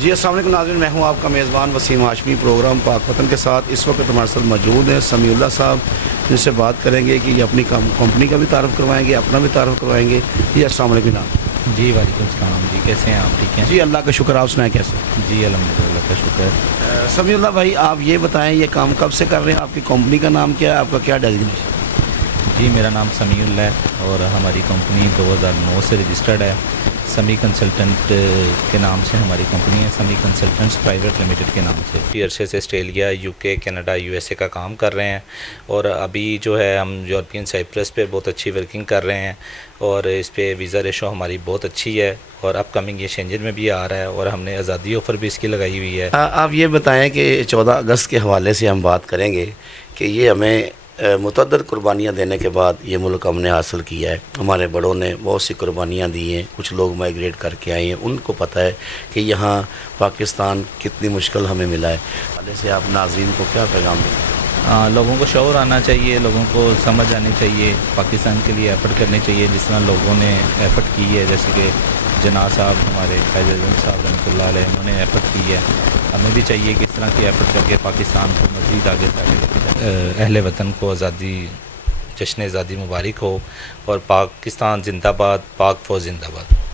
جی السلام علیکم ناظرین، میں ہوں آپ کا میزبان وسیم ہاشمی۔ پروگرام پاک وطن کے ساتھ اس وقت ہمارے ساتھ موجود ہیں سمیع اللہ صاحب، جن سے بات کریں گے کہ یہ اپنی کمپنی کا بھی تعارف کروائیں گے، اپنا بھی تعارف کروائیں گے۔ جی السلام علیکم جناب۔ جی وعلیکم السلام جی، کیسے ہیں آپ؟ ٹھیک ہیں جی اللہ کا شکر، آپ سنائیں کیسے؟ جی الحمدللہ کا شکر۔ سمیع اللہ بھائی، آپ یہ بتائیں یہ کام کب سے کر رہے ہیں؟ آپ کی کمپنی کا نام کیا ہے؟ آپ کا کیا ڈیزگنیشن؟ جی میرا نام سمیع اللہ ہے اور ہماری کمپنی 2009 سے رجسٹرڈ ہے۔ سمی کنسلٹنٹ کے نام سے ہماری کمپنی ہے، سمی کنسلٹنٹس پرائیویٹ لمیٹڈ کے نام سے۔ عرصے سے آسٹریلیا، یو کے، کینیڈا، یو ایس اے کا کام کر رہے ہیں اور ابھی جو ہے ہم یورپین سائپرس پہ بہت اچھی ورکنگ کر رہے ہیں اور اس پہ ویزا ریشو ہماری بہت اچھی ہے اور اپ کمنگ یہ شینجن میں بھی آ رہا ہے اور ہم نے آزادی آفر بھی اس کی لگائی ہوئی ہے۔ آپ یہ بتائیں کہ 14 اگست کے حوالے سے ہم بات کریں گے کہ یہ ہمیں متعدد قربانیاں دینے کے بعد یہ ملک ہم نے حاصل کیا ہے۔ ہمارے بڑوں نے بہت سی قربانیاں دی ہیں، کچھ لوگ مائیگریٹ کر کے آئے ہیں، ان کو پتہ ہے کہ یہاں پاکستان کتنی مشکل ہمیں ملا ہے۔ حوالے سے آپ ناظرین کو کیا پیغام دیں؟ لوگوں کو شعور آنا چاہیے، لوگوں کو سمجھ آنی چاہیے، پاکستان کے لیے ایفرٹ کرنی چاہیے جس طرح لوگوں نے ایفرٹ کی ہے، جیسے کہ جناح صاحب ہمارے قائد اعظم صاحب رحمۃ اللہ علیہ، انہوں نے ایفرٹ کی ہے۔ ہمیں بھی چاہیے کہ اس طرح کی ایفرٹ کر کے پاکستان کو مزید آگے اہل وطن کو آزادی، جشن آزادی مبارک ہو اور پاکستان زندہ باد، پاک فوج زندہ باد۔